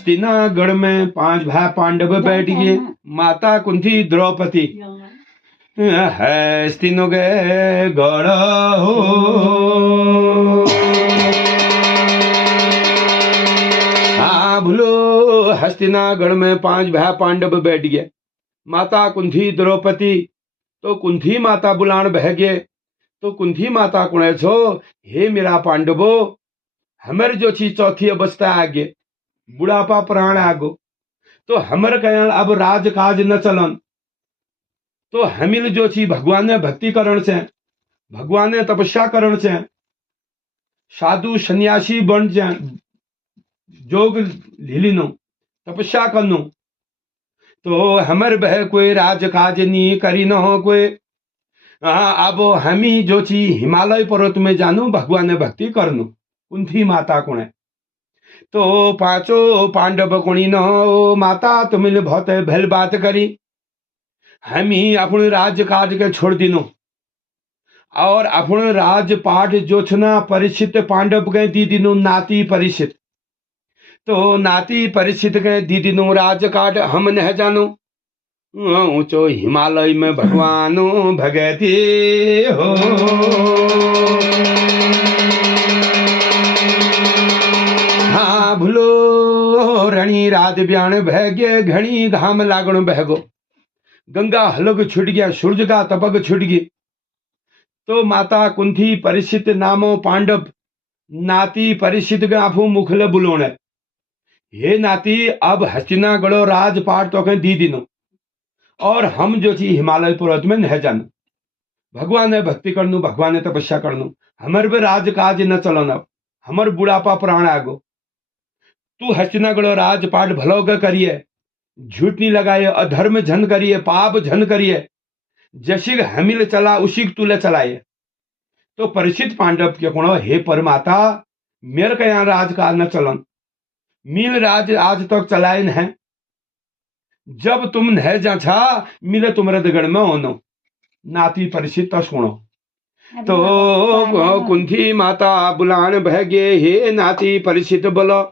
हस्तिनागढ़ में 5 भाई पांडव बैठ गए। माता कुंती द्रौपदी हस्तिनो गए गढ़ हो। हाँ भूलो, हस्तिनागढ़ में 5 भाई पांडव बैठ गए। माता कुंती द्रौपदी तो कुंती माता बुलान बह गए। तो कुंती माता कुणे छो, हे मेरा पांडवो, हमर जो छी चौथी अवस्था आगे, बुढ़ापा प्राण आगो, तो हमर कहन अब राज काज न चलन। तो हमिल जो छी भगवान ने भक्ति करण से, भगवान ने तपस्या करण से, साधु सन्यासी बन से, जोग लीलिनो तपस्या करनो। तो हमर बह कोई राज काज नहीं करी न हो कोई। अब हमी जो छी हिमालय पर्वत में जानू भगवान ने भक्ति करनु। कुंती माता कुणे तो 5 पांडव कुणी न हो, माता तुमिल बहुत भल बात करी। हम ही अपन राज काज के छोड़ दिनो और अपन राजपाट जो छना परिचित पांडव के दी दिनो नाती परिचित। तो नाती परिचित के दी दिनो राजकाट हम न जानो। ऊंचो हिमालय में भगवानो भगती हो। हाँ भूलो, रणी रात ब्याण बह गए, घनी घाम लागण बहगो। गंगा हलग छुट गया, सूरज का तपक छुट गई। तो माता कुंती परिचित नामो पांडव नाती परिचित के आफू मुखले बुलोने, हे नाती अब हस्तिनागढ़ राजपाट तो दी दिनो और हम जो थी हिमालय पर्वत में नह जानो। भगवान ने भक्ति करनु, भगवान ने तपस्या करनु, हमर भी राज काज न चलन। अब हमर बुढ़ापा प्राण आगो। तू हस्तिनागढ़ राजपाट भलो के करिए, झूठ नहीं लगाए, अधर्म झन करिए, पाप झन करिए, जैसी हमिल चला उसी तुले चलाए। तो परिचित पांडव के कोणो, हे परमाता, मेरे का यहाँ राजकाज न चलन, मिल राज आज तक चलाए न है। जब तुम नह जा छा मिले तुम्हारे गढ़ में होनो। नाती परिचित तो सुनो। तो कुंती माता बुलान बह गए, हे नाती परिचित बोलो,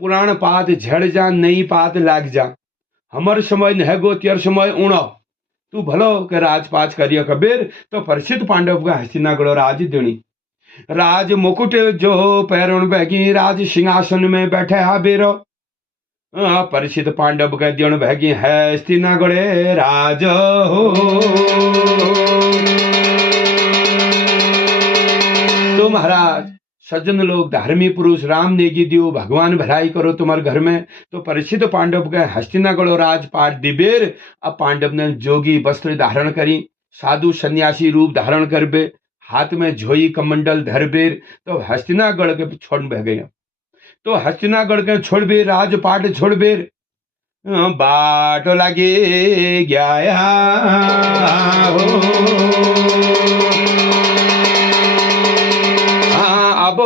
पुराण पात झड़ जा, नई पात लाग जा। हमर समय नह गो, तेर समय उणो, तू भलो के राजपाच करियो कबीर। तो परिचित पांडव का हस्तिनागढ़ राज देनी। राज मुकुट जो पैरों बहगी, राज सिंहासन में बैठे हा बेरो। परिचित पांडव के दियों बहगी है हस्तिनागढ़ राज हो। तो महाराज सज्जन लोग, धार्मिक पुरुष, राम नेगी दियो, भगवान भलाई करो तुम्हारे घर में। तो परिचित पांडव के हस्तिनागढ़ राजपाट दिबेर। अब पांडव ने जोगी वस्त्र धारण करी, साधु सन्यासी रूप धारण कर बे, हाथ में झोई कमंडल धरबेर। तो हस्तिनागढ़ के छोड़ बह गए। तो हस्तिनागढ़ के छोड़ बे, राजपाट छोड़ बेर, बाट लगे गया हो। अब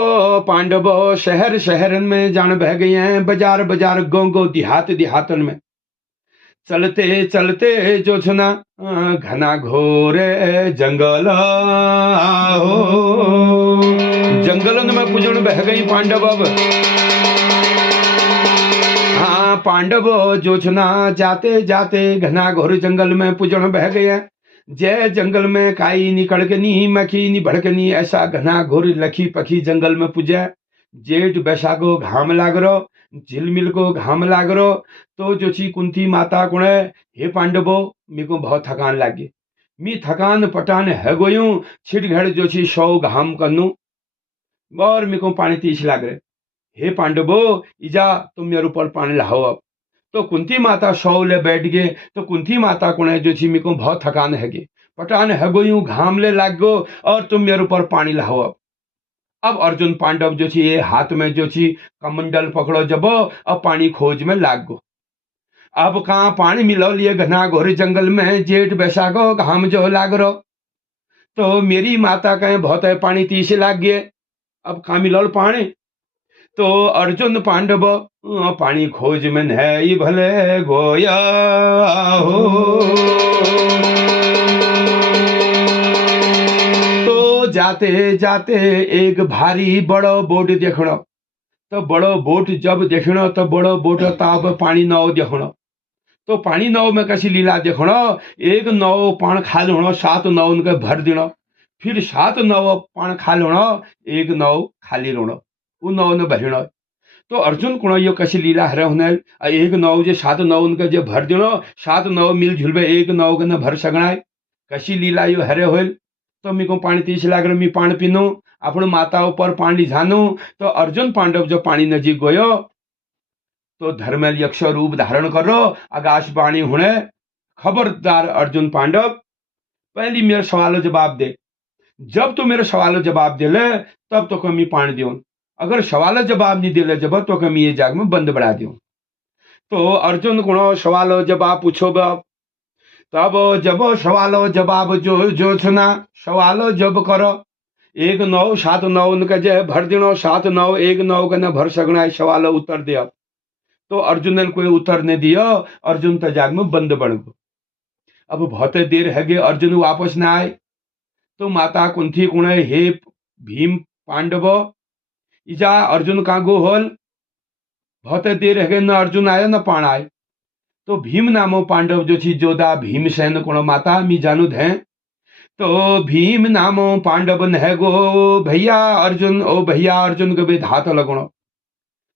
पांडव शहर शहर में जान बह गए हैं, बाजार बाजार गोंगो देहात देहातन में। चलते चलते जो छना घना घोर जंगल हो। जंगलन में पुजन बह गई पांडव। अब हाँ पांडव जो छना जाते जाते घना घोर जंगल में पुजन बह गए। जय जंगल में काई नी कड़कनी, मखी नी भड़कनी, ऐसा घना घोर लखी पखी जंगल में पुजे। जेठ बैसाखो घाम लाग रो, झिलमिल को घाम लाग रो। तो जो ची कुंती माता कुणे, हे पांडवो, मेरे को बहुत थकान लागी, मी थकान पटान है गोयूं, छिट घड़ जो ची 100 घाम करनू और मेरे को पानी तीस लाग रहे। हे पांडवो, इजा तुम मेरे ऊपर पानी लाओ। अब तो कुंती माता 100 ले बैठ गए। तो कुंती माता कुणे जो ची मेरे को बहुत थकान है गे, पटान है गोयूं, घाम ले लाग गो और तुम मेरे ऊपर पानी लाओ। अब अर्जुन पांडव जो छी हाथ में जो छी कमंडल पकड़ो जबो, अब पानी खोज में लाग गो। अब कहाँ पानी मिलो लिए घना घोर जंगल में, जेठ बैसाखो घाम जो लाग रो। तो मेरी माता कहे बहुत है पानी तीस लाग गए, अब कहाँ मिलो पानी। तो अर्जुन पांडव पानी खोज में है भले गोया हो। तो जाते जाते एक भारी बड़ो बोर्ड देखो। तो बड़ो बोट जब देखणो तो बड़ो बोट ताब पानी नाव देखणो तो पानी नाव में कशी लीला देखणो एक नाव पान खाल होणो 7 नाव उनके भर देणो फिर 7 नाव पान खाल होणो एक नाव खाली रोणो वो नाव ने भरणो तो अर्जुन कुण यो कशी लीला हरे होने एक नाव जे 7 नाव उनके जे भर देणो 7 नाव मिल झुलबे एक नाव के न भर सगणाय कशी लीला यो हरे होल तो मी को पानी तीस लाग मी पान पीनू आपण माता ऊपर पानी झानू तो अर्जुन पांडव जो पानी नजीक गयो तो धर्मेल यक्ष रूप धारण करो आकाशवाणी होने खबरदार अर्जुन पांडव पहली मेरे सवालों जवाब दे जब तो मेरे सवालों जवाब दे ले तब तो कमी पानी दियो अगर सवाल जवाब नहीं दिले जब तो कमी ये जाग में बंद बढ़ा दियो तो अर्जुन को सवालों जवाब पूछो बाप तब जब सवालों जवाब जो सुना सवालों जब करो एक 9 7 9 उनका जे भर दिनो 7 9 एक 9 का न भर सकना सवाल उत्तर दिया तो अर्जुन ने कोई उत्तर नहीं दिया अर्जुन तो जाग में बंद बन गो अब बहुत देर है गे अर्जुन वापस ना आए तो माता कुंती कुण हे भीम पांडव इजा अर्जुन का गो होल बहुत देर है न अर्जुन आयो न पाण आए तो भीम नामो पांडव जो छी जोधा भीमसेन कुण माता मी जानू है तो भीम नामो पांडव न गो भैया अर्जुन ओ भैया अर्जुन के भी हाथ लगणो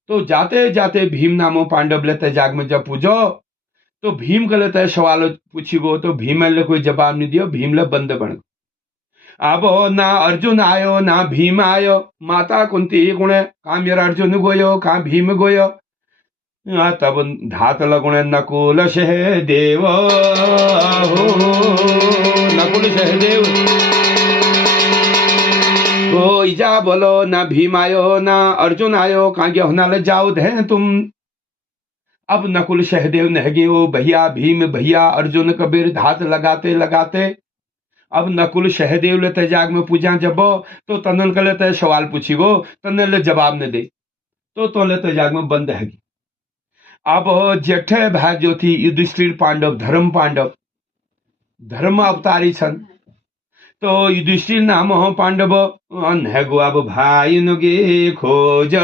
तो जाते जाते भीम नामो पांडव लेते जाग में जब पूछो तो भीम के लेते सवाल पूछी गो तो भीम ले कोई जवाब नहीं दियो भीम ले बंद बन अब ना अर्जुन आयो ना भीम आयो माता कुंती गुण का मेरा अर्जुन गोयो का भीम गोयो तब धात लगुण नकुल सहदेव हो नकुल सहदेव तो इजा बोलो ना भीम आयो ना अर्जुन आयो कहा होना ले जाओ दे तुम अब नकुल सहदेव नहगे वो भैया भीम भैया अर्जुन कबीर धात लगाते लगाते अब नकुल सहदेव लेते जाग में पूछा जब तो तनन के लेते सवाल पूछी गो तन ले जवाब न दे तो लेते जाग में बंद है अब जेठे भाई जो थी युधिष्ठिर पांडव धर्म अवतारी छन तो युधिष्ठिर नाम हो पांडव अनहगो अब भाई नुगे खोज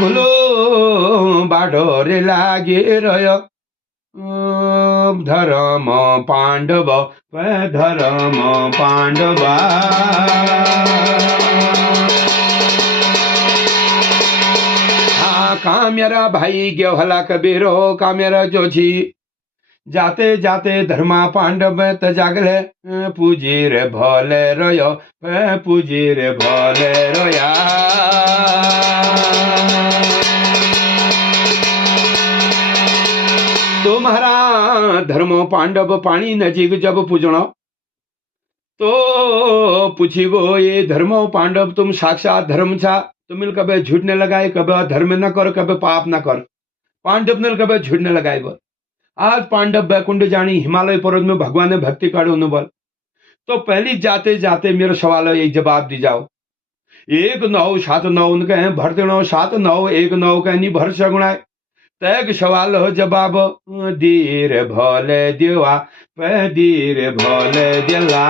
भूलो बाडोरे लागे रय धर्म पांडवा का मेरा भाई गे भला कबीरो का मेरा जो छी जाते जाते धर्मा पांडव त जागले पूजी रे भले रोयो पूजी रे भले रोया तो महाराज धर्मो पांडव पानी नजीक जब पूजणो तो पूछी गो ये धर्मो पांडव तुम साक्षात धर्म छा तुम कभी झूठने लगाए कभी धर्म न कर कभी पाप न कर पांडव ने कभी झूठने लगाए बोल आज पांडव बैकुंठ जानी हिमालय पर्वत में भगवान ने भक्ति काढ़ो न बोल तो पहली जाते जाते मेरे सवाल ये जवाब दी जाओ 1 9 7 9 उनके हैं भर देनो 7 9 1 9 का नहीं भर सगुना तैग सवाल हो जवाब धीरे भोले देवा धीरे भोले दिला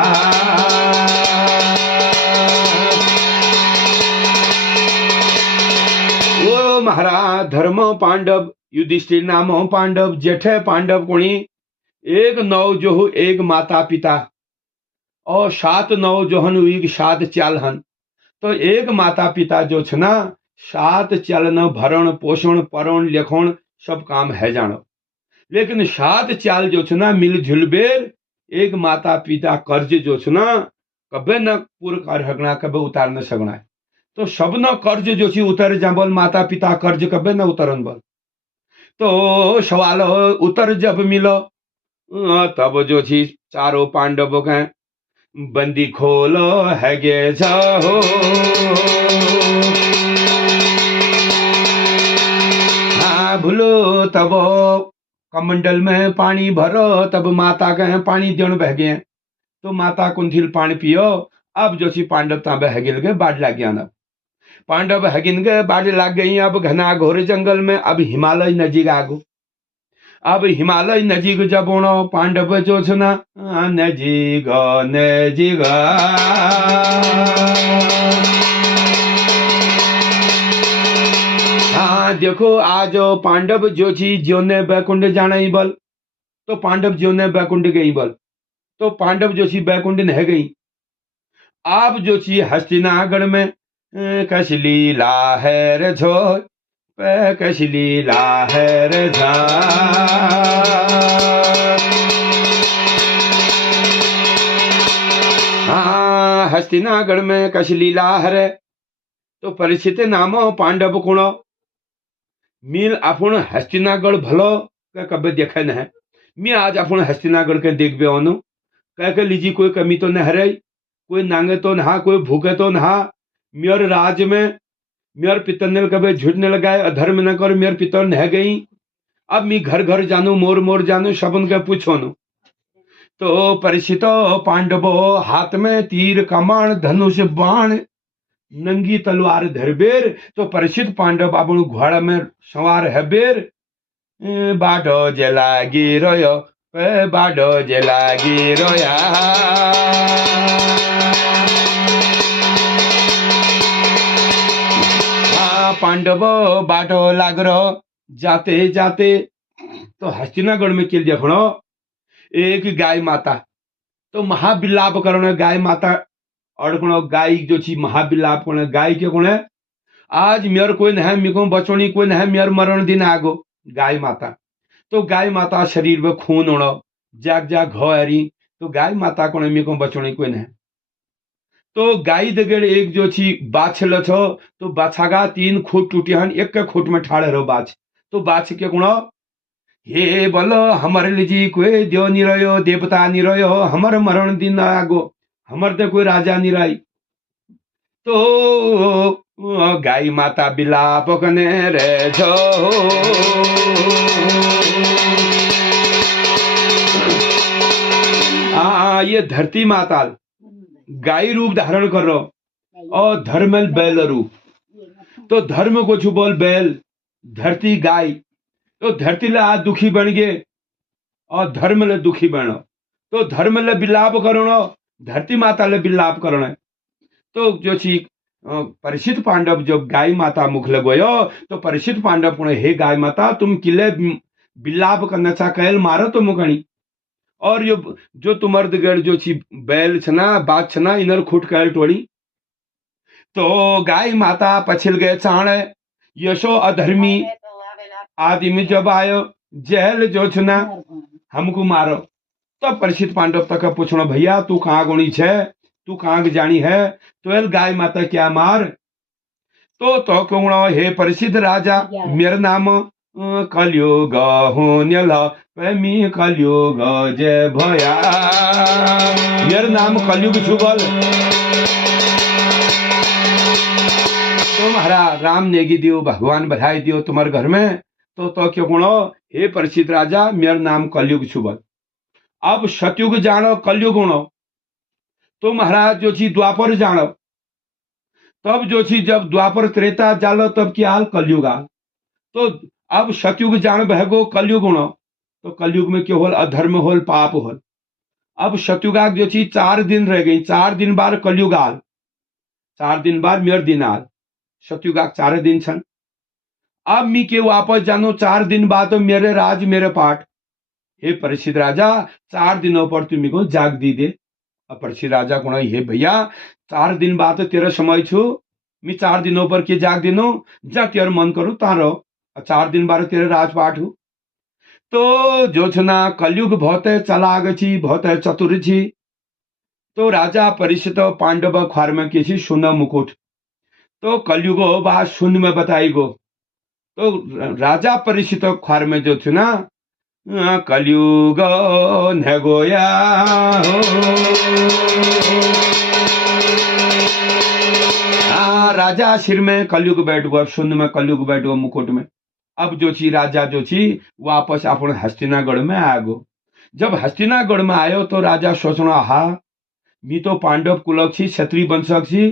वो महाराज धर्म पांडव युधिष्ठिर नाम पांडव जेठे पांडव कुणी 1 9 जो हो 1 माता पिता और 7 9 जो हन 7 चाल हन तो 1 माता पिता जो छना 7 चलन भरण पोषण परण लेखण सब काम है जानो लेकिन 7 चाल जो छना मिल झुलबेर 1 माता पिता कर्ज जो छना कभी न पूर्ण कर हकना कभी उतार न सकना तो सब न कर्ज जो छी उतर जा बोल माता पिता कर्ज कभी न उतरन बोल तो सवाल उतर जब मिलो तब जो छी चारों पांडवों के बंदी खोलो है गे जाओ हाँ भूलो तब कमंडल में पानी भरो तब माता के पानी देण बह गए तो माता कुंथिल पानी पियो अब जो सी पांडव ता बह गिल गए बाढ़ लग गया ना पांडव हगिन गए बाढ़ लग गई अब घना घोर जंगल में अब हिमालय नजीक आगो अब हिमालय नजीक जब उणो पांडव जो छ ना नजीक नजीक हाँ देखो आज पांडव जो छी ज्योने बैकुंठ जाना ही बल तो पांडव ज्योने बैकुंठ गई बल तो पांडव जो छी बैकुंठ नह गई। आप जो छी हस्तिनागढ़ में कश लीला है रे झो कश लीला है रे झा हाँ हस्तिनागढ़ में कश लीला है तो परिचित नामो पांडव कुणो मीन आपण हस्तिनागढ़ भलो कभी देखे न है मैं आज अपन हस्तिनागढ़ के देख बे ओनु कह के लीजी कोई कमी तो न रही कोई नांगे तो नहा कोई भूखे तो नहा मेर राज में मेर पितर ने कभी झूठ न लगाए अधर्म न कर मेर पितर नह गई अब मैं घर घर जानू मोर मोर जानू सबन के पूछो नु तो परिचित पांडवो हाथ में तीर कमान धनुष बाण नंगी तलवार धरबेर तो परिचित पांडव अपन घोड़ा में सवार है बेर बाडो जला गिरोयो बाडो जला गिरोया पांडव बाटो लागरो जाते जाते तो हस्तिनागढ़ में किल देखो एक गाय माता तो महाबिलाप करो गाय माता अड़कणो गाय जो छी महाबिलाप कोने गाय के कोने आज मेयर कोई न है मिको बचोनी कोई न है मेयर मरण दिन आगो गाय माता तो गाय माता शरीर में खून उड़ो जाग जाग घरी तो गाय माता कोने मिको बचोनी कोई न है तो गाय दगड़ एक जो छी बाछल छो तो बाछागा 3 खूट टूटी हन एक खूट में ठाड़े रहो बाछ तो बाछ के गुणो हे बोलो हमर लिजी कोई देव निरयो देवता निरयो हमर मरण दिन आगो हमर तो कोई राजा निराई तो गाय माता बिलाप कने रे छो ये धरती माता गाय रूप धारण कर रहो और धर्मल बैल रूप तो धर्म को छु बोल बैल धरती गाय तो धरती ले आज दुखी बन गए और धर्म ले दुखी बनो तो धर्म ले बिलाप करो धरती माता ले बिलाप करो तो जो छी परिचित पांडव जो गाय माता मुख लगोयो तो परिचित पांडव पुणे हे गाय माता तुम किले बिलाप करना चा कहल मारो तो मुकणी और जो तुम्हार दगड़ जो छी बैल छना बात छना इनर खुट कहल टोड़ी तो गाय माता पछिल गए चाणे यशो अधर्मी आदमी जब आयो जहल जो छना हमको मारो तो परिचित पांडव तक पूछना भैया तू कहाँ गुणी छे तू कहाँ जानी है तो एल गाय माता क्या मार तो क्यों हे परिचित राजा मेरा नाम कलयुग होन्यल मी कलयुग जय भया मेरा नाम कलयुग छुगल तुम्हारा राम नेगी दियो भगवान बधाई दियो तुम्हारे घर में तो क्यों गुणो हे परिचित राजा मेरा नाम कलयुग छुबल अब सतयुग जानो कलयुग गुणो तो महाराज जो छी द्वापर जानो तब जो छी जब द्वापर त्रेता जालो तब क्या हाल कलयुग आल तो अब सतयुग जान बहगो कलयुग गुणो तो कलयुग में क्यों होल अधर्म होल पाप होल अब सतयुगा जो छी 4 दिन रह गई 4 दिन बाद कलयुग आल 4 दिन बाद मेर दिन आल सतयुगा 4 दिन छन अब मी के वापस जानो 4 दिन बाद तो मेरे राज मेरे पाठ हे परिचित राजा 4 दिनों पर तुम्हें को जाग दी दे परिचित राजा को हे भैया 4 दिन बाद तो तेरा समय छु मैं 4 दिनों पर के जाग दिनो जा तेर मन करू तारो 4 दिन बाद तेरे राजपाठ हूँ तो जो छना कलयुग बहुत चलाक छी बहुत चतुर छी तो राजा परिचित पांडव ख्वार में किसी सुन मुकुट तो कलयुगो बात शून्य में बताई गो तो राजा परिचित ख्वार में जो थे ना कलयुग न गोया हो राजा सिर में कलयुग बैठ गो शून्य में कलयुग बैठ गो मुकुट में अब जो छी राजा जो छी वापस अपन हस्तिनागढ़ में आ गो जब हस्तिनागढ़ में आयो तो राजा सोचना हा मी तो पांडव कुलक छी क्षत्रिय वंशक छी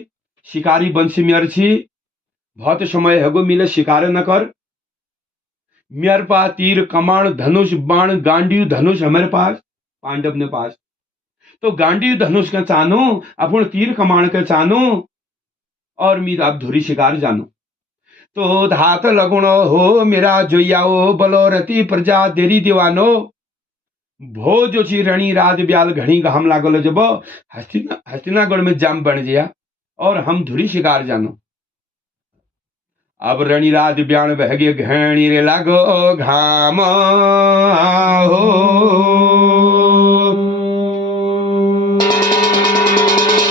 शिकारी वंश मेर छी बहुत समय है गो मिले शिकार न कर मेरे पास तीर कमान धनुष बाण गांडीव धनुष हमारे पास पांडव ने पास। तो गांडीव धनुष का चानो अपन तीर कमान के चानो और मीर आप धुरी शिकार जानो। तो धात लगुण हो मेरा जोयाओ बलो रति प्रजा देरी दीवानो भो जो ची रणि राज ब्याल घड़ी घाम लागल जब हस्तिनागढ़ में जाम बन गया और हम धुरी शिकार जानो। अब रणिराज ब्याण बह गए घणी रे लागो घाम हो।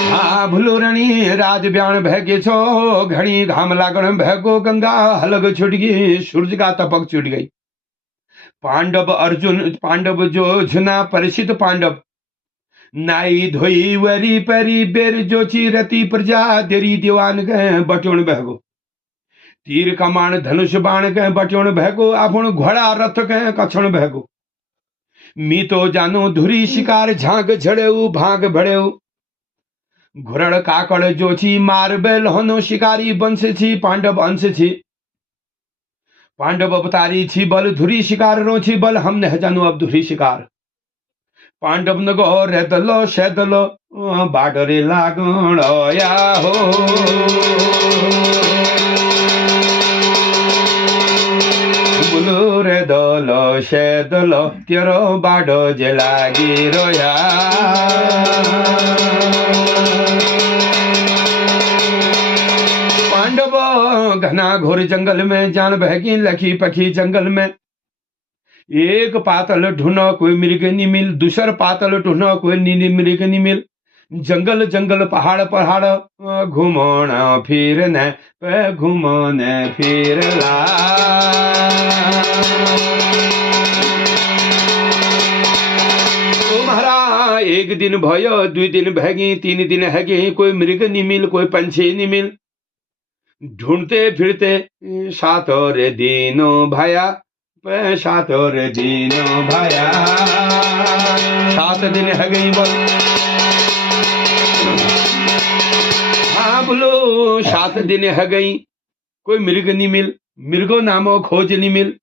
हाँ भूलो रणि राज ब्याण बह गए छो घणी घाम लागण भगो गंगा हलग छुट गई सूरज का तपक छुट गई। पांडव अर्जुन पांडव जो झुना परिचित पांडव नाई धोई वरी परी बेर जो रति प्रजा देरी दीवान गए बटुण बहगो। तीर कमान धनुष बाण कह बटोण भैगो आपण घोड़ा रथ कह कछण भैगो। मी तो जानो धुरी शिकार झांक झड़ेऊ भाग भड़ेऊ घुरड़ काकड़ जोची मार बेल होनो शिकारी वंश छी पांडव अंश छी। पांडव अवतारी छी बल धुरी शिकार रो छी बल हम न जानो अब धुरी शिकार। पांडव न गो रेदलो शेदलो बाडरे लागण या हो। रे दलो शेदलो तेरो बाडो जे लागी रोया। पांडव घना घोर जंगल में जान बहगी लखी पखी जंगल में। एक पातल ढूंढो कोई मृग नहीं मिल दूसर पातल ढूंढो कोई मृग नहीं मिल। जंगल जंगल पहाड़ पहाड़ घूमोना फिरने पे घूमने फिरला। तुम्हारा एक दिन भयो दुई दिन भगी तीन दिन हैगे कोई मृग नहीं मिल कोई पंछी नहीं मिल। ढूंढते फिरते सात और दिनों भाया सात और दिनों भाया। 7 दिन है गई बोल हाँ बोलो 7 दिन है गई कोई मृग नहीं मिल मृगो नामो खोज नहीं मिल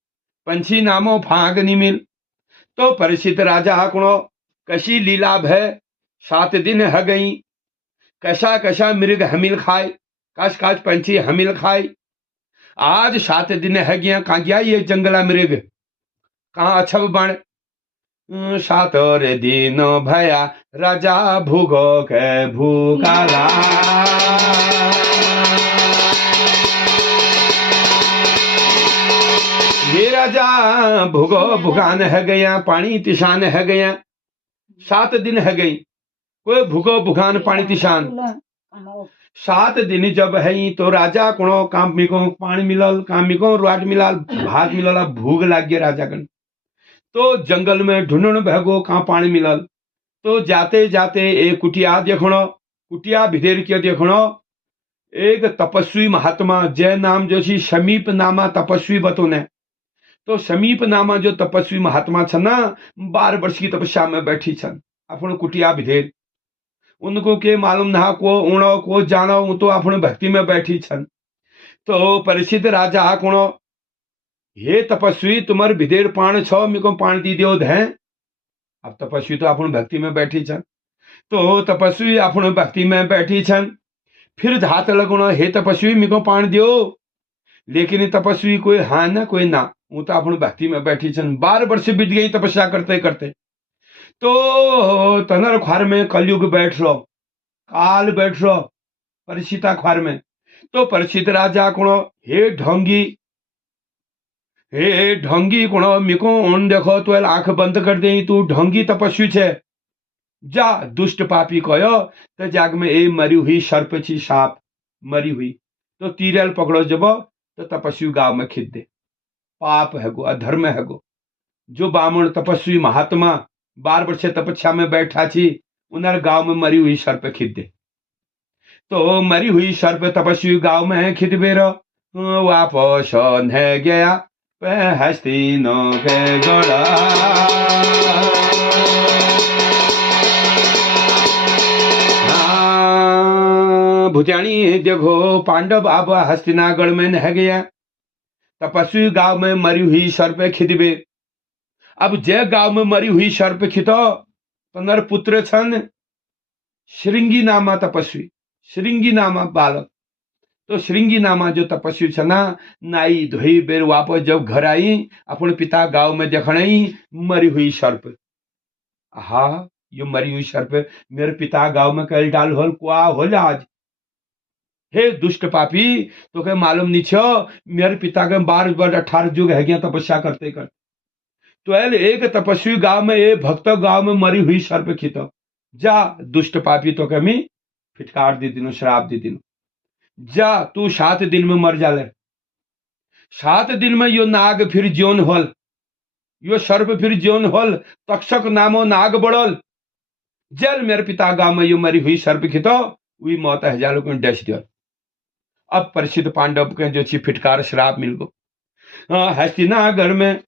पंछी नामो फाग नहीं मिल। तो परिचित राजा कुणो कशी लीला भय 7 दिन है गई कशा कशा मृग हमिल खाए काश काश पंछी हमिल खाए। आज 7 दिन है गया कहाँ गया ये जंगला मृग कहाँ अछब बण। 7 और दिनों भया राजा भूगो के भूकाला। ये राजा भूगो भुगान है गया पानी तिशान है गया। 7 दिन है गई कोई भूगो भुगान पानी तिशान। 7 दिन जब है तो राजा कुणो काम मिको पानी मिलल काम मिको राट मिलाल भात मिलल भूख लाग गया राजा कन। तो जंगल में ढूंढण भगो कहाँ पानी मिलल। तो जाते जाते एक कुटिया देखणो कुटिया भिदेर के देखणो एक तपस्वी महात्मा जय नाम जो छी समीप नामा तपस्वी बतोने। तो समीप नामा जो तपस्वी महात्मा छन ना 12 वर्ष की तपस्या में बैठी छन अपन कुटिया भिदेर। उनको के मालूम ना को उणो को जानो तो अपन भक्ति में बैठी छन। तो परिचित राजा कुणो हे तपस्वी तुम्हारे भिदेर पान छो मिको पान दी दो धै। अब तपस्वी तो अपन भक्ति में बैठी छन। तो तपस्वी अपन भक्ति में बैठी छन फिर धात लगुणो हे तपस्वी मिको पान दियो। लेकिन तपस्वी कोई हाँ ना कोई ना वो तो अपन भक्ति में बैठी छन। 12 वर्ष बीत गई तपस्या करते करते। तो तनर ख्वार में कलयुग बैठ रो काल बैठ रो परिचिता ख्वार में। तो परिचित राजा कुणो हे ढोंगी कुणो मिको उन देखो तो आंख बंद कर दे तू ढोंगी तपस्वी छे जा दुष्ट पापी कहो। तो जाग में ए मरी हुई सर्प छी साप मरी हुई। तो तीरल पकड़ो जब तो तपस्वी गांव में खिद दे पाप है गो अधर्म है गो। जो बामण तपस्वी महात्मा 12 वर्ष तपस्या में बैठा छी उनर गांव में मरी हुई सर्प खिद दे। तो मरी हुई सर्प तपस्वी गांव में खिद बेरो वापस न गया हस्तिनों के गोड़ा। भुजानी देखो पांडव अब हस्तिनागढ़ में न गया। तपस्वी गांव में मरी हुई सर्प खिदबे। अब जे गांव में मरी हुई सर्प खितो तो नर पुत्र छन श्रृंगी नामा तपस्वी, श्रृंगी नामा बालक। तो श्रृंगी नामा जो तपस्वी छ ना, नाई धोई बेर वापस जब घर आई अपन पिता गांव में देखणई मरी हुई सर्प। हा, यो मरी हुई सर्प मेरे पिता गांव में कल डाल होल कुआ होल आज। हे दुष्ट पापी, तो के मालूम नहीं छो मेरे पिता के 12-18 युग है गया तपस्या करते करते। तो एक तपस्वी गांव में, एक भक्त गांव में मरी हुई सर्प खितो। जा दुष्ट पापी, तो कमी फिटकार दी दिनो, श्राप दी दिनो। जा तू 7 दिन में मर जाले। 7 दिन में यो नाग फिर ज्योन होल, यो सर्प फिर ज्योन होल, तक्षक नामो नाग बड़ल। जल मेरे पिता गांव में यो मरी हुई सर्प खितो, वही मौत हजार को डस दियो। अब परिचित पांडव के जो फिटकार श्राप मिल गो। हस्तिनागर में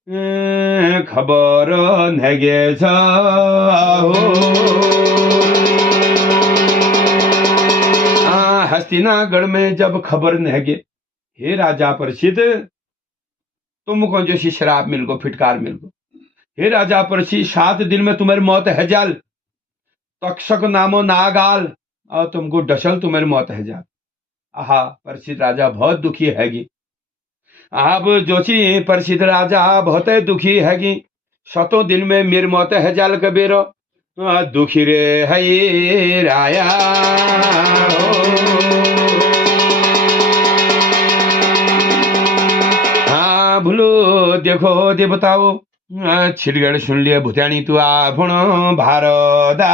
खबर नगे हस्तिनागढ़ में जब खबर नगे, हे राजा परिचित तुमको जो श्राप मिल गो, फिटकार मिल गो। हे राजा परिचित 7 दिन में तुम्हारी मौत है जाल। तक्षक नामो नागाल और तुमको डसल, तुम्हारी मौत है जाल। आहा, परिचित राजा बहुत दुखी हैगी। अब जोची परिचित राजा बहुत दुखी हैगी। 7 दिन में मेरी मौत है जाल कबीरो। दुखी रे है राया। हाँ भूलो देखो देवताओ, छिड़गड़ सुन लिया भूतानी तू आपण भारदा।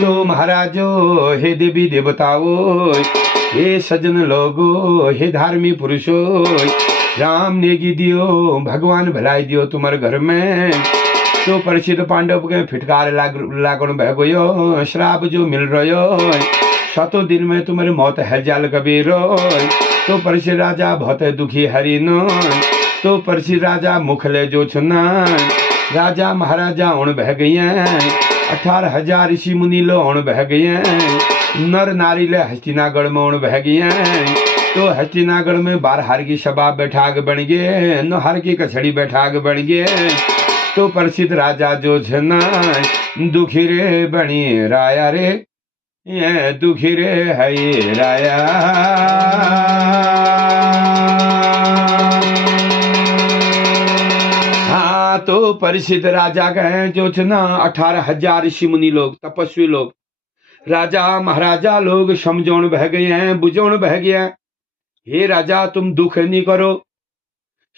तो महाराजो, हे देवी देवताओ, हे सज्जन लोगो, हे धार्मिक पुरुषो, राम नेगी दियो, भगवान भलाई दियो तुम्हारे घर में। तो परिचित पांडव के फिटकार लागण बह गयो, श्राप जो मिल रहो 7 दिन में तुम्हारी मौत है जाल कबीरो। तो परिचित राजा बहुत दुखी हरिनो। तो परिचित राजा मुखले जो छुना, राजा महाराजा उण बह गई 18,000 ऋषि मुनि लो उण बह गए। नर नारी ले हस्तिनागढ़ में उण बह गए। तो हस्तिनागढ़ में 12 हार की सभा बैठाग बन गए, 9 हार की कछड़ी बैठाग बन गए। तो परिचित राजा जो छना दुखी रे बनी राया रे, ये दुखी रे है ये राया। हाँ, तो परिचित राजा कहे जो छना 18,000 ऋषि मुनि लोग, तपस्वी लोग, राजा महाराजा लोग समझौन बह गए हैं, बुझौन बह गया। हे राजा तुम दुख नहीं करो,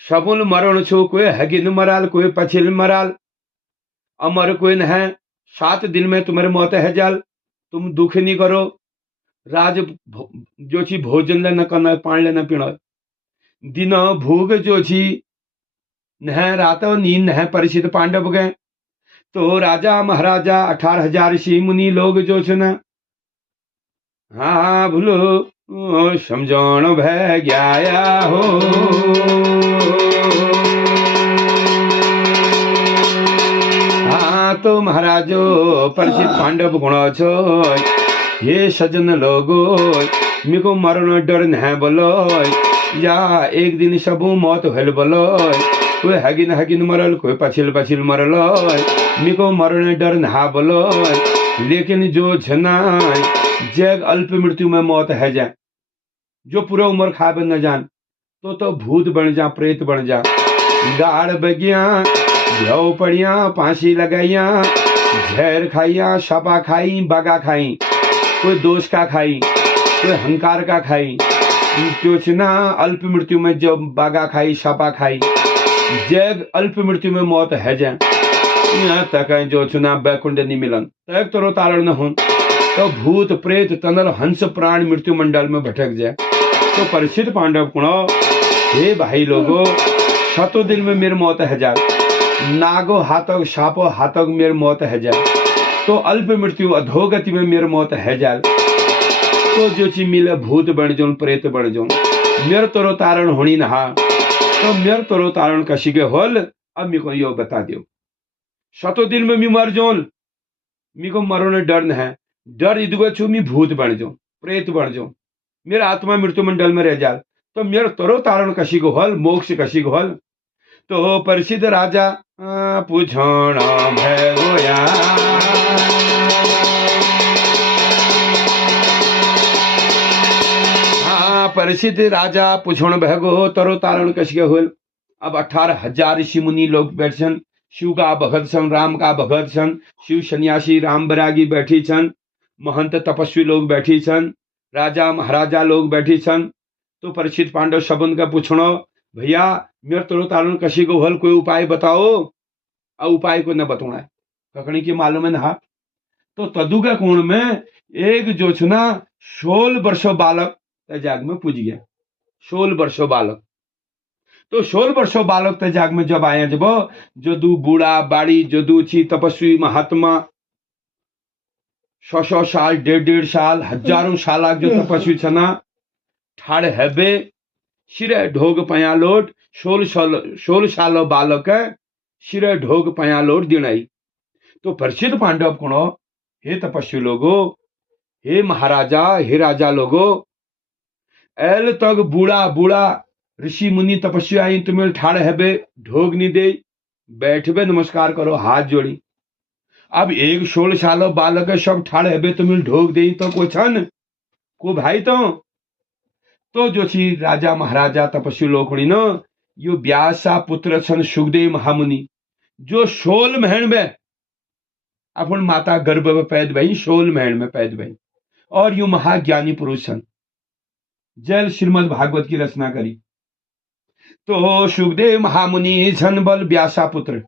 सबुन मरण छो, कोई हगिन मराल, कोई पछिल मराल, अमर कोई न है। 7 दिन में तुम्हारे मौत है जाल, तुम दुख नहीं करो। राज जो छी भोजन लेना करना, पानी लेना पीना, दिन भोग जो छी न, रात नींद न, परिचित पांडव गए। तो राजा महाराजा 18,000 ऋषि मुनि लोग जो छे न, हाँ भूलो समझौन भय गया हो। हाँ, तो महाराजो परिचित पांडव गुण छो, ये सज्जन लोगो, मिको मरण डर न बोलो, या एक दिन सबू मौत होल बोलो। कोई हगिन मरल, कोई पछिल मरल, मिको मरण डर न बोलो। लेकिन जो छना जग अल्प मृत्यु में मौत है जाए, जो पूरा उम्र खाब न जान, तो भूत बन जा, प्रेत बन जा, गाड़ बगिया, घ्यौ पड़िया, फांसी लगाइया, झेर खाइया, सपा खाई, बागा खाई, कोई दोष का खाई, कोई अहंकार का खाई। जो ना अल्प मृत्यु में जो बागा खाई, सपा खाई, जग अल्प मृत्यु में मौत है जाए। यहाँ तक जो चुना बैकुंड नहीं मिलन, तक तरो तारण न हो, तो भूत प्रेत तनर हंस प्राण मृत्यु मंडल में भटक जाए। तो परिचित पांडव कुणो, हे भाई लोगो, 7 दिन में मेरी मौत है जाए, नागो हाथक, सापो हाथक मेरी मौत है जाए। तो अल्प मृत्यु अधोगति में मेरी मौत है जाए। तो जो चीज मिले भूत बन जो, प्रेत बन जो, मेरे तरो तारण होनी नहा। तो मेरे तरो तारण कशी के होल, अब मेरे को यो बता दियो। 7 दिन में मी मर जोन, मी को मरो ने डर न है, डर इदुआ छू मी भूत बन जो, प्रेत बन जो, मेरा आत्मा मृत्यु मंडल में रह जाल तो मेरा तरो तारण कशी को हल, मोक्ष कशी को हल। तो प्रसिद्ध राजा पूछोणा भय गोया। प्रसिद्ध राजा पूछोण भगो तरो तारण कशी के होल। अब 18,000 ऋषि मुनि लोग बैठ छन, शिव का भगत सन, राम का भगत सन, शिव सन्यासी राम बैरागी बैठी छन, महंत तपस्वी लोग बैठी छन, राजा महाराजा लोग बैठी छन। तो परीक्षित पांडव शबन का पूछणो भैया मेरे तरो तारण कशी को हल, कोई उपाय बताओ। अब उपाय को न बताना है, ककड़ी की मालूम है ना। तो तदु के कोण में एक जो छना 16 वर्षों बालक जाग में पूज गया। 16 वर्षों बालक, तो 16 वर्षों बालक ते जाग में जब आया, जब जदू बूढ़ा बाड़ी जदू छी तपस्वी महात्मा 100 साल 1.5 साल हजारों साल जो तपस्वी छना ठाड़ हेबे सिरे ढोग पयालोट 16 साल बालक सिरे ढोग पयालोट दिनाई। तो प्रसिद्ध पांडव कोणो, हे तपस्वी लोगो, हे महाराजा, हे राजा लोगो, एल तक बूढ़ा बूढ़ा ऋषि मुनि तपस्वी आई तुम्हें ठाड़ हेबे ढोग नहीं दे, बैठबे नमस्कार करो हाथ जोड़ी। अब एक 16 साल बालक सब ठाड़ हेबे तुम्हें ढोग दे तो को छन को भाई। तो जो छी राजा महाराजा तपस्वी लोग न यो व्यासा पुत्र छन सुखदेव महामुनि, जो 16 महीने में अपन माता गर्भ में पैद भई, 16 महीने में पैद भई, और यू महाज्ञानी पुरुष छन, जल श्रीमद् भागवत की रचना करी। तो सुखदेव महामुनि छन बल व्यासा पुत्र।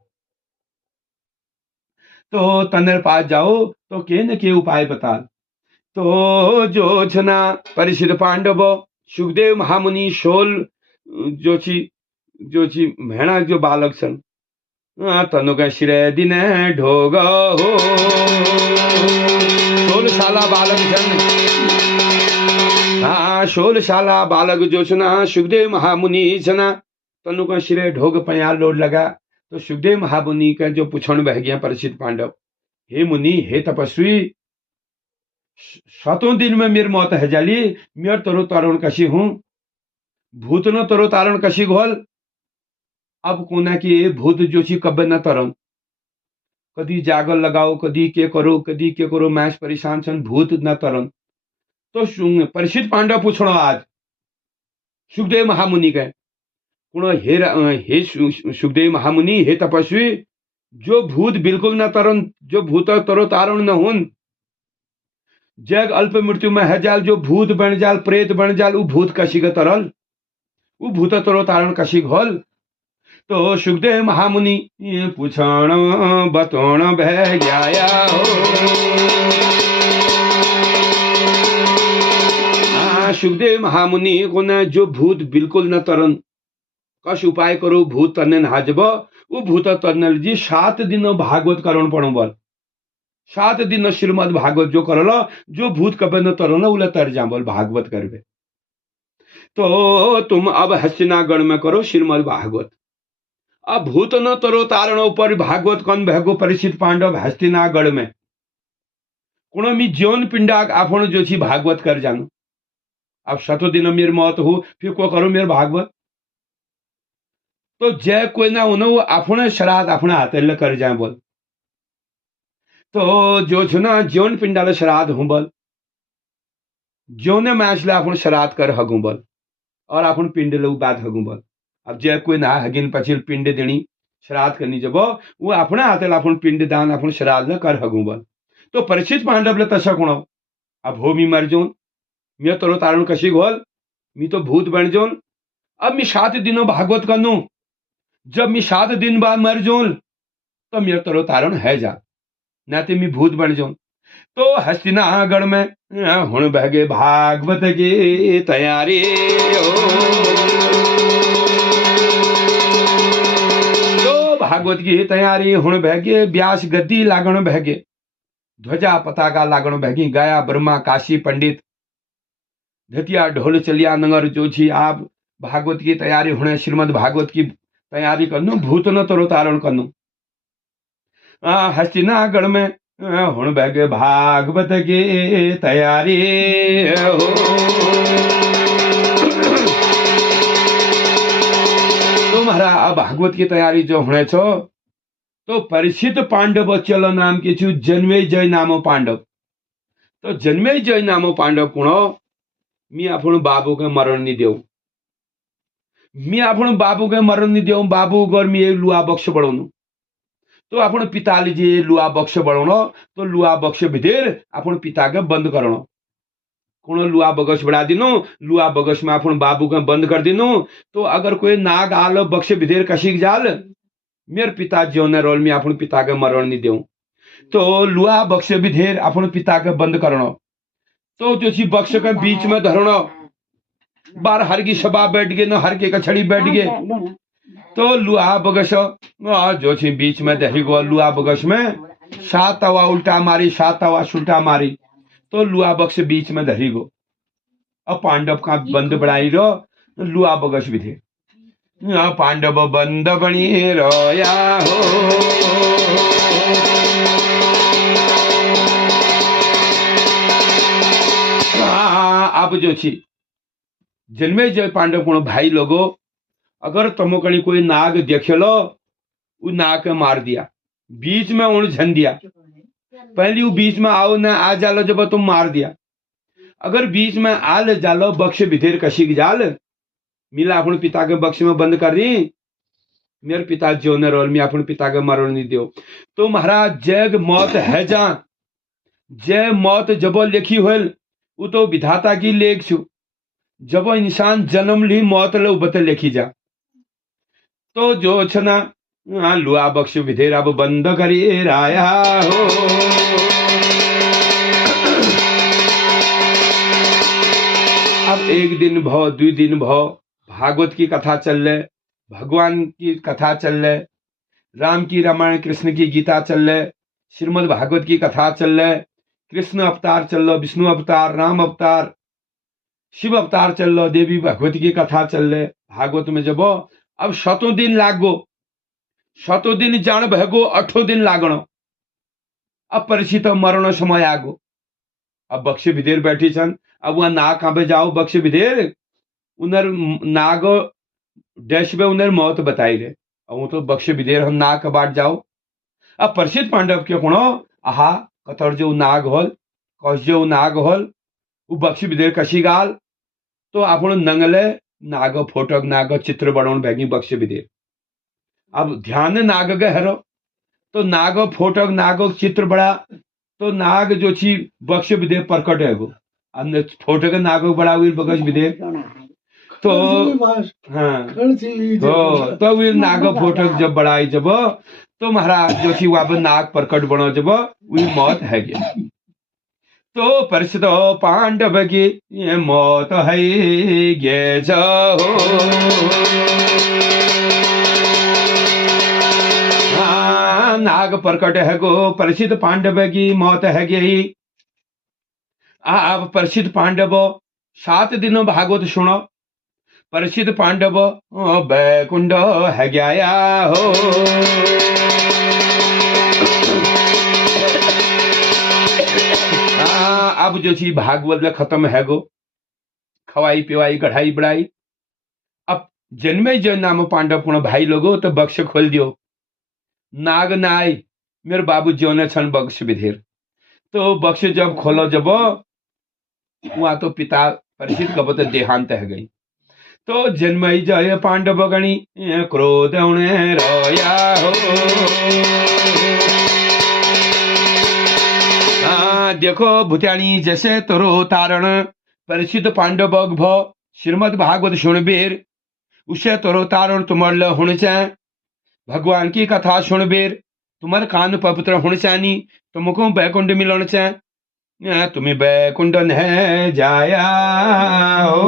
तो तनर पास जाओ तो के न के उपाय बता। तो जो छना परिषद पांडव सुखदेव महामुनि 16 जो छी भेणा जो बालक छन तनु का श्रेय दिन ढोग हो। 16 साला बालक छन, 16 साला बालक जो छना सुखदेव महामुनि छना तनु का श्रेय ढोग पया लोड लगा। तो सुखदेव महामुनि का जो पूछण बह गया परिचित पांडव, हे मुनि, हे तपस्वी, 7 दिन में मेरी मौत है जाली, मेर तरो तारण कशी हूं, भूत न तरो तारण कशी घोल। अब कोना की भूत जो छी कब न तरन, कदी जागल लगाओ, कदी के करो, मैच परेशान छन, भूत न तरन। तो परिचित पांडव पूछणो आज सुखदेव महामुनि के कुण, हे सुखदेव महामुनि, हे तपस्वी, जो भूत बिल्कुल न तरन, जो भूत तरो तारण न हुन, जग अल्प मृत्यु में है जाल, जो भूत बन जाल, प्रेत बन जाल, उ भूत कशी का तरल, उ भूत तरो तारण कशी घोल। तो सुखदेव महामुनि पूछण बतोण बह गया हो। सुखदेव महामुनि को न जो भूत बिल्कुल न तरन, कश उपाय करो भूत तरने न हाजब, वो भूत तरने जी 7 दिन भागवत करण पड़ो बल। 7 दिन श्रीमद भागवत जो करलो, जो भूत कबे न तरन उले तर जा बोल भागवत करबे। तो तुम अब हस्तिनागढ़ में करो श्रीमद भागवत। अब भूत न तरो तारण ऊपर भागवत कौन भगो परिचित पांडव हस्तिनागढ़ में कुण मी ज्योन पिंडाक आपण जो छी भागवत कर जानो। अब 7 दिन मेरी मौत हो, फिर को करो मेरे भागवत। तो जय कोई ना होना वो अपने श्राद्ध अपने हाथ कर जाए बोल। तो जो छुना ज्योन पिंडाल श्राद्ध हूं बल, ज्योने मैच ले अपन श्राद्ध कर हगू बल, और अपन पिंड लोग बात हगू बल। अब जय कोई ना हगिन पछिल पिंड देनी श्राद्ध करनी जब वो अपने हाथ अपन पिंड दान अपन श्राद्ध कर हगू बल। तो परिचित पांडव ले तसा कुण, अब हो मी मर जोन, मैं तरो तारण कशी घोल, मी तो भूत बन जोन। अब मी 7 दिनों भागवत करनू, जब मी 7 दिन बाद मर जोन तो मेरे तरो तारण है जा, ना तो मी भूत बन जाऊं। तो हस्तिनागढ़ में हुण बहगे भागवत की तैयारी तो भागवत की तैयारी हुण बहगे, व्यास गद्दी लागण बहगे, ध्वजा पताका लागण बहगी, गया ब्रह्मा काशी पंडित धतिया ढोल चलिया नगर जो छी। आप भागवत की तैयारी होने श्रीमद भागवत की तैयारी करनो, भूत न तरो तारण करनो। हस्तिनागढ़ में हुण बैग भागवत की तैयारी हो। तो महाराज भागवत की तैयारी जो होने छो तो परिचित पांडव चलो नाम के छु जन्मेजय जय नामो पांडव। तो जन्मेजय जय नामो पांडव कुणो मी आपण बाबू के मरण नहीं देऊ, मी आपण बाबू के मरण नहीं देऊ। बाबू गोर मी लुआ बक्ष बढ़ाऊं तो आपण पिता लीजिए लुआ बक्ष बढ़ानो तो लुआ बक्ष भितर आपण पिता के बंद करणो। कौन लुआ बगस बढ़ा दिनो, लुआ बगस में आपण बाबू के बंद कर दिनो तो अगर कोई नाग आलो बक्ष भितर कशिक जाल मेरे पिता जीवन रोल में आपण पिता के मरण नहीं देऊ। तो लुआ बक्ष भितर आपण पिता के बंद करणो तो जो सी बक्ष के बीच में धरणो। बार हर की सभा बैठ गए न हर के कछड़ी बैठ गए तो लुआ बगस जो सी बीच में धरी गो। लुआ बगस में 7 हवा उल्टा मारी 7 हवा सुल्टा मारी तो लुआ बक्स बीच में धरी गो। अब पांडव का बंद बढ़ाई रो लुआ बगस भी थे। पांडव बंद बनी रोया हो। अब जो छी जन्मेजय पांडव को भाई लोगो अगर तुम कहीं कोई नाग देख लो वो नाग के मार दिया, बीच में उन झन दिया। पहले वो बीच में आओ ना आ जालो जब तुम मार दिया। अगर बीच में आल जालो बक्ष भितर कशिक जाल मिला अपन पिता के बक्ष में बंद कर रही मेरे पिता जो ने रोल में अपन पिता के मरण नहीं दो। तो महाराज जग मौत है जा जय मौत जब लिखी हो वो तो विधाता की लेख छु। जब इंसान जन्म ली मौत ले उबत लिखी जा तो जो छना लुआ बक्ष विधेर अब बंद करिए राया हो। अब एक दिन भव 2 दिन भव भागवत की कथा चल रहे, भगवान की कथा चल रहे, राम की रामायण कृष्ण की गीता चल रहे, श्रीमद् भागवत की कथा चल रहे, कृष्ण अवतार चल रहा, विष्णु अवतार, राम अवतार, शिव अवतार चल रहा, देवी भगवती की कथा चल रहे। भागवत में जब अब 7 दिन लागो, 7 दिन जान भगो 8 दिन लागणो। अब परिचित मरण समय आगो। अब बक्ष विधेर बैठी छन। अब वहां नाग कहाँ जाओ बक्ष विधेर उनर नाग डैश में उनर मौत बताई रहे। अब वो तो बक्ष विधेर हम नाग के बाट जाओ। अब परिचित पांडव के कोणो आहा कतर जो नाग होल कस जो नाग होल वो बक्ष विधेर कशी गाल तो आपण नंगले नाग फोटो नाग चित्र बनाउन भैगी बक्ष विधेर। अब ध्यान नाग के हरो तो नाग फोटो नाग चित्र बड़ा तो नाग जो छी बक्ष विधेर प्रकट है गो फोटो के नाग बड़ा हुई बक्ष विधेर तो हाँ तो वे नाग फोटो जब बढ़ाई जब तो महाराज जो छी वहां पर नाग प्रकट बनो जब वही मौत है गया। तो परिचित पांडव की ये मौत है गे जाओ। हाँ नाग प्रकट है गो परिचित पांडव की मौत है गई। आप परिचित पांडव 7 दिनों भागवत सुनो। परिचित पांडव बैकुंड है गया हो। अब जो छी भागवत खत्म है गो खवाई पिवाई कढ़ाई बढ़ाई। अब जन्मेजय नाम पांडव पुण भाई लोगो तो बक्ष खोल दियो। नाग नाय मेरे बाबू जो ने छन बक्ष विधेर तो बक्ष जब खोलो जब वहां तो पिता परिचित कब तो देहांत है गई। तो जन्मेजय पांडव गणी क्रोध उन्हें रोया हो। देखो भूत्याणी जैसे तरो तारण परिचित पांडव भो श्रीमद् भागवत सुनबीर उसे तरो तारण तुम्हारे होने चाहे। भगवान की कथा सुनबीर तुम्हारे कान पवित्र होने चाहिए। तुमको बैकुंड मिलना चाहे तुम्हें बैकुंड न जाया हो।